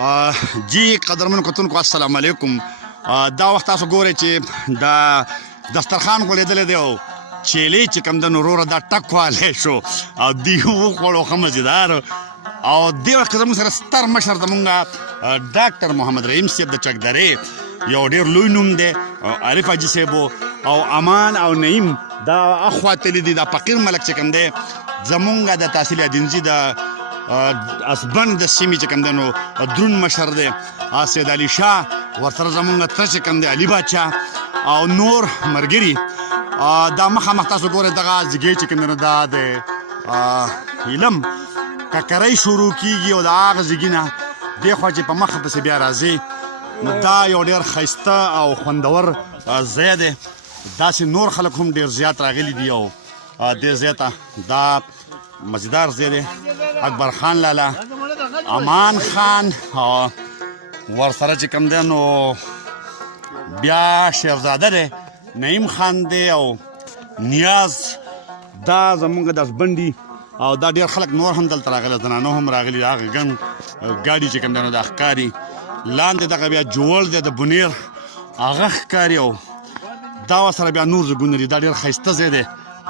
جی قدرمن کتونکو السلام علیکم. دا وخت تاسو ګورئ چې دا دسترخوان غوړېدلی دی او چیلې چې کوم د وروره دا ټک والی شو او دوی وخوړو ښه مزېدار. او دې وخت کې زموږ سره ستر مشر زمونږ ډاکټر محمد رحیم صاحب د چکدرې یو ډېر لوی نوم دی. عارف حاجي صاحب او امان او نعیم دا اخوا تللی دي. دا فقیر ملک چې کوم دی زمونږ د تحصیل ادینزي د اسبن د سیمې چې کوم دی نو درون مشر دی سید علي شاه، ورسره زمونږ تره چې کوم دی علي باچا او نور ملګري. دا مخامخ تاسو ګورئ دغه زیږی چې کوم دی نو دا د علم ککرۍ شروع کېږي او د هغه زیږي نه دې خوا چې په مخه پسې بیا راځي نو دا یو ډېر ښایسته او خوندور ځای دی. داسې نور خلک هم ډېر زیات راغلي دي او ډېر زیاته دا مزیدار ځای دی. اکبر خان لالا، امان خان، ورسره چې کوم دی نو بیا شیرزاده دی، نعیم خان دی او نیاز. دا زمونږ د اسبندي او دا ډېر خلک نور هم دلته راغلي، زنانه هم راغلي. هغه ګڼ ګاډي چې کوم دی نو دا ښکاري. لاندې دغه بیا جوړ دی د بونیر هغه ښکاري او دا ورسره بیا نور ځایونه دي. دا ډېر ښایسته ځای دی،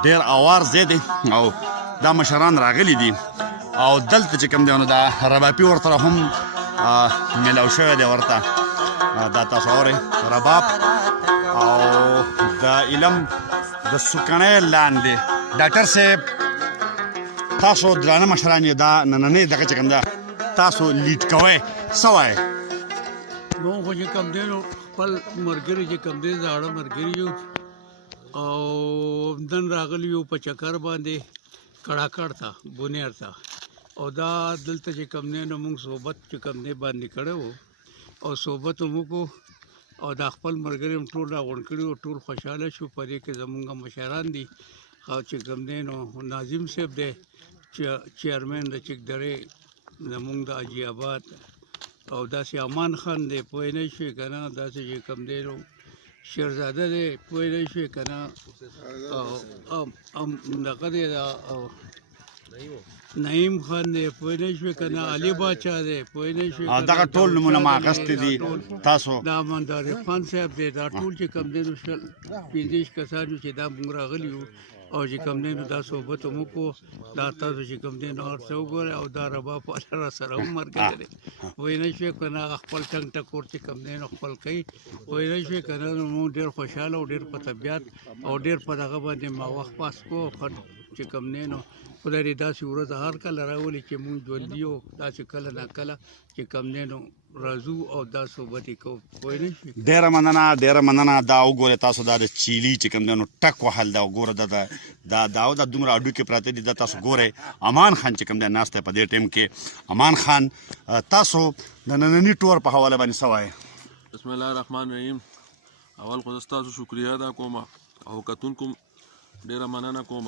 ډېر اوار ځای دی او دا مشران راغلي دي. او دلته چې کوم دی نو دا ربابي ورسره هم میلاو شوی دی ورته. دا تاسو اورئ رباب او د علم د سوکڼۍ لاندې ډاکټر صاحب تاسو درانه مشران یې دا نننۍ دغه چې کوم ده تاسو لیډ کوئ څه وایې؟ موږ خو چې کوم دی نو خپل ملګري چې کوم دی زاړه ملګري یو او نن راغلي یو په چکر باندې کړاکړ ته بونیر ته. او دا دلته چې کوم دی نو موږ صحبت چې کوم دی باندې کړی وو او صحبت هم وکړو او دا خپل ملګري هم ټول راغونډ کړي وو. ټول خوشحاله شو. په دې کې زمونږ مشران دي او چې کوم دی نو ناظم صاحب دی چیرمن د چکدرې زمونږ د حاجي آباد او داسې امان خان دی پوه نه شوې که نه. داسې چې کوم دی نو شیرزاده دی پوه نه شوې که نه. دغه دی نعیم خان دی پوه نه شوې که نه. علي باچا دی پوه نه شوې که نه. دغه ټول نومونه ما اخیستي دي تاسو. دا منداري خان صاحب دی. دا ټول چې کوم دی نو شل پنځه کسان چې دا موږ راغلي یو او چې کوم دی نو دا صحبت هم وکړو. دا تاسو چې کوم دی نو هر څه وګورئ او دا رباب والا را سره هم ملګری دی پوه نه شوې که نه. هغه خپل ټنګ ټکور چې کوم دی نو خپل کوي پوه نه شوې که نه. نو موږ ډېر خوشحاله او ډېر په طبیعت او ډېر په دغه باندې ما وخت پاس کړو. چې کوم دی نو خدای دې داسې ورځ هر کله راولي چې موږ ژوندي یو داسې کله نه کله چې کوم دی نو راځو او دا صحبت یې کوو پوه نه شوې. ډېره مننه ډېره مننه. دا وګورئ تاسو دا د چیلي چې کوم دی نو ټک وهل دا وګوره دا دومره اډوکې پراته دي. دا تاسو ګورئ امان خان چې کوم دی ناست دی په دې ټایم کې. امان خان تاسو د ننني ټور په حواله باندې څه وایې؟ بسم الله الرحمن الرحیم. اول خو زه ستاسو شکریه ادا کوم او کتونکو ډېره مننه کوم.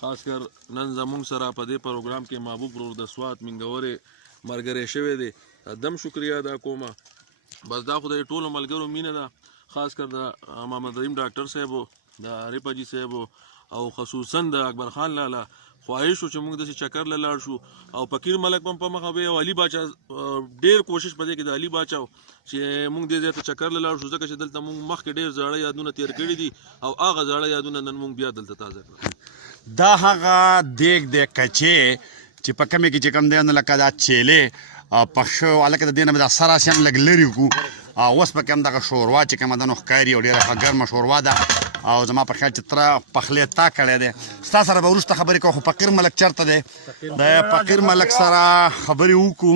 خاص کر نن زمونږ سره په دې پروګرام کې محبوب ورور د سوات منګورې ملګری شوی دی. دم شکریه ادا کوم. بس دا خو د ټولو ملګرو مینه ده. خاص کر د محمد رحیم ډاکټر صاحب د عارف حاجي صاحب او خصوصا د اکبر خان لالا خواهش و چې موږ داسې چکر له لاړ شو او فقیر ملک هم په مخه او علي باچا ډېر کوشش په دې کې د علي باچا چې موږ دې ځای ته چکر له لاړ شو ځکه چې دلته موږ مخکې ډېر زاړه یادونه تېر کړي دي او هغه زاړه یادونه نن موږ بیا دلته تازه کړو. دا هغه دیګ دی کچې چې په کمې کې چې کوم دی نو لکه دا چیلې پخ شوی هلکه د دې نه به دا سر هسې هم لږ لرې کړو. اوس پکې هم دغه شوروا چې کومه ده نو ښکاري او ډېره ښه ګرمه شوروا ده او زما په خیال چې تره پخلی تا کړی دی. ستا سره به وروسته خبرې کوو. خو فقیر ملک چېرته دی؟ د فقیر ملک سره خبرې وکړو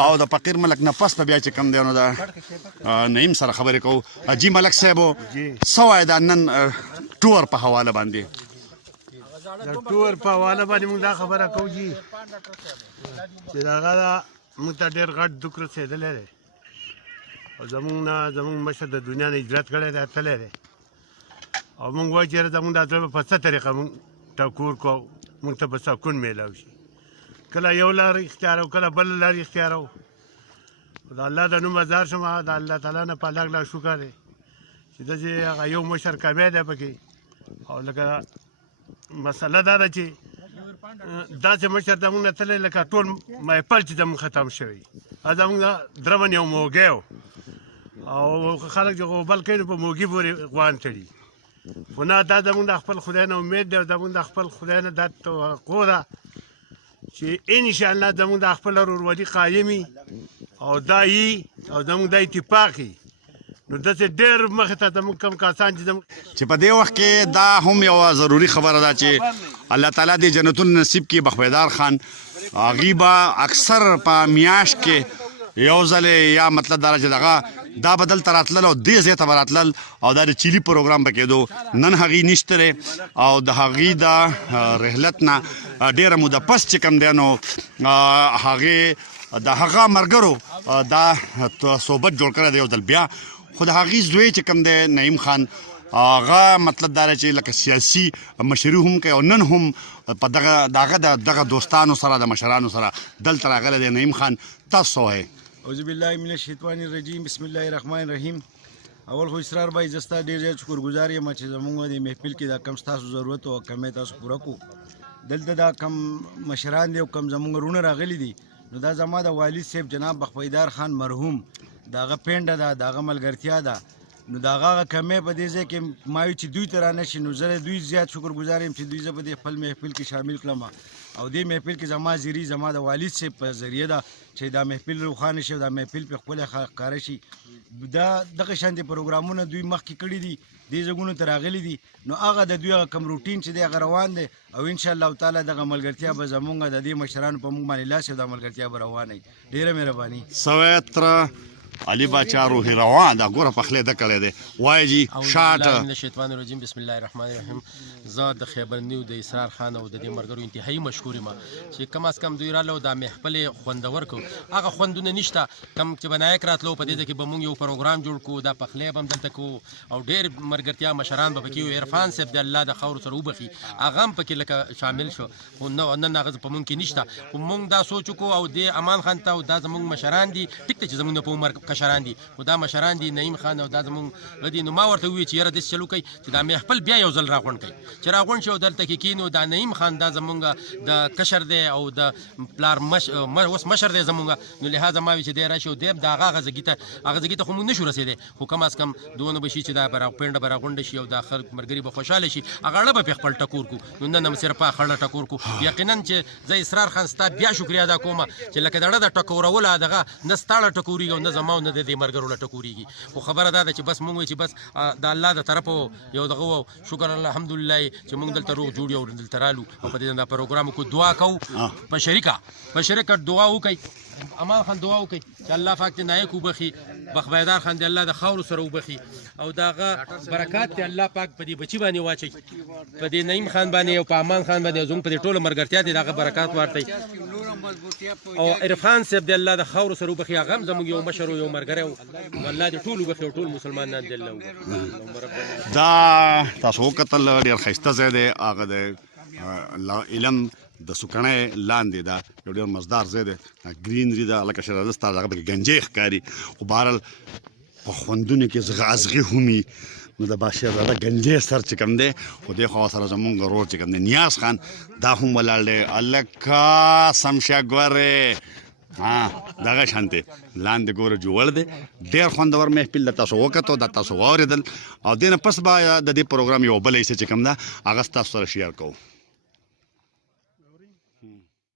او د فقیر ملک نه پس به بیا چې کوم دی نو د نعیم سره خبرې کوو. جي ملک صاحب څه وایې دا نن ټور په حواله باندې؟ د ټور په حواله باندې موږ دا خبره کوو چې دغه موږ ته ډېر غټ دک رسېدلی دی او زمونږ مشر د دنیا نه هجرت کړی دی، تللی دی او موږ وایو چې زمونږ دا زړه به په څه طریقه موږ ټکور کړو موږ ته به سکون میلاو شي. کله یو لار اختیارو کله بل لار اختیارو. د الله د نوم ازار شم. د الله تعالی نه په لاک لاک شکر دی چې داسې هغه یو مشر کمی دی پکې. او لکه مسله دا ده چې داسې مشر زموږ نه تللی لکه ټول محفل چې زموږ ختم شوی. زمونږ د درمن یو موږی و او خلک چې غوبل کوي نو په موږي پورې غوان تړي خو نه دا زمونږ د خپل خدای نه امید دی او زمونږ د خپل خدای نه دا توقع ده چې انشاءالله زمونږ د خپل ورورولي قایمي او دا یي او زمونږ د اتفاق یي نو داسې ډېر مخې ته زمونږ کم کسان چې په دې وخت کې دا هم یو ضروری خبره ده چې الله تعالی دې جنتون نصیب کړي بخویدار خان هغوی به اکثر په میاشت کې یو ځل یا مطلب دا چې دغه دا به دلته راتلل او دې ځای ته به راتلل او دا د چیلي پروګرام به کېدو نن هغوی نشته دی او د هغوی د رحلت نه ډېره موده پس چې کوم دی نو هغې د هغه ملګرو دا صحبت جوړ کړی دی یو ځل بیا خو د هغې زوی چې کوم دی نعیم خان هغه مطلب دا چې لکه سیاسي مشري هم کوي او نن هم په دغه دوستانو سره د مشرانو سره دلته راغلی دی نعیم خان تاسو وایئ اعوذ بالله من الشیطان الرجیم بسم الله الرحمن الرحیم اول خو اسرار بھائی زستا ډیر زیات شکرګزار یم چې زموږ د محفل کې دا کم تاسو ضرورت او کمې تاسو پوره کو دلته دا کم مشران دی او کم زموږ رونه راغلي دي نو دا زما د والد صاحب جناب بخویدار خان مرحوم داغه پینډه ده داغه ملګرتیا ده نو داغه کمې په دې ځای کې ما وی چې دوی ته رانشي نو زه دوی زیات شکرګزار یم چې دوی زه په دې خپل محفل کې شامل کړم او دې محفل کې زما زیری زما د والد صاحب په ذریعه ده چې دا محفل روښانه شي دا محفل په خپل ښکاره شي دا دغه شانتي پروګرامونه دوی مخکې کړي دي دې ځایونو ته راغلي دي نو هغه د دوی هغه کم روټین چې دی هغه روان دی او انشاءالله تعالی دغه ملګرتیا به زمونږ د دې مشرانو په موږ باندې لاس یو دا ملګرتیا به روانه وي ډېره مهرباني سویتر علي باچا روحي روان دا ګوره پخلی ده کړی دی وایي جي شاټ من الشیطان الرجیم بسم الله الرحمن الرحیم زه د خیبر نیو د اسرار خان او د دې ملګرو انتهایی مشهور یم چې کم از کم دوی راغلو دا محفل خوندور کو هغه خوندونه نشته کم چې بنایک راتلو په دې کې به مونږ یو پروګرام جوړ کو دا پخلی به هم دلته کو او ډېر ملګرتیا مشران به پکې وي عرفان صاحب د الله د خاورو سره وبخي هغه هم پکې لکه شامل شو خو نن هغه په مونږ کې نشته خو مونږ دا سوچ وکړو او د امان خان ته او دا زمونږ مشران دي ټیک ته چې زمونږ په عمر کشران دي خو دا مشران دي نعیم خان او دا زمونږ غدي نو ما ورته وویل چې یاره داسې چلو کوي چې دا محفل بیا یو ځل راغونډ کوي چې راغونډ شي او دلته کې کینو دا نعیم خان دا زمونږ د کشر دی او د پلار اوس مشر دی زمونږ نو لهذا ما وی چې دی راشي او دی د هغه غزګي ته خو مونږ نشو رسېدی خو کم از کم دونه به شي چې دا پینډه به راغونډه شي او دا خلک ملګري به خوشحاله شي هغه اړه به خپل ټکور کو نو نن هم صرف خړه ټکور کو یقینا چې زه اسرار خان ستا بیا شکریا ادا کوم چې لکه دړه د ټکورول دغه نه ستاړه ټکوري او نه زما او نه د دې مرګرو ټکوريږي خو خبره دا ده چې بس مونږ چې بس د الله د طرفه یو دغه شکر الحمدلله چې مونږ دلته روغ جوړ یو دلته رالو او په دې دا پروګرام کو دعا کو په شریکه دعا وکي امان خان دعا وکي چې الله پاک دې نایک وبخي بخویدار خان دې الله د خاور سره وبخي او داغه برکات دې الله پاک په دې بچی باندې واچي په دې نعیم خان باندې او په امان خان باندې زموږ په دې ټولو مرګرتیا دې داغه برکات ورته او عرفان صاحب دې الله د خاور سره وبخي هغه زموږ یو مشر او یو مرګره او الله دې ټول وبخي او ټول مسلمانان دې الله دا تاسو وکتل ډېر ښایسته ځای دی هغه د علم د سوکڼۍ لاندې دا یو ډېر مزدار ځای دی ګرینري ده لکه شرازه ستا دغه پکې ګنجۍ ښکاري خو بهرحال په خوندونو کې ازغې هم وي نو د باشرزاده ګنجۍ سر چې کوم دی خو دې خوا سره زمونږ ورور چې کوم دی نیاز خان دا هم ولاړ دی هلکه سم شه ګورې دغه شانتې لاندې ګوره جوړ دی ډېر خوندور محفل د تاسو وکتو د تاسو واورېدل او دې نه پس به د دې پروګرام یو بله حصه چې کوم ده هغه ستاسو سره شیر کوو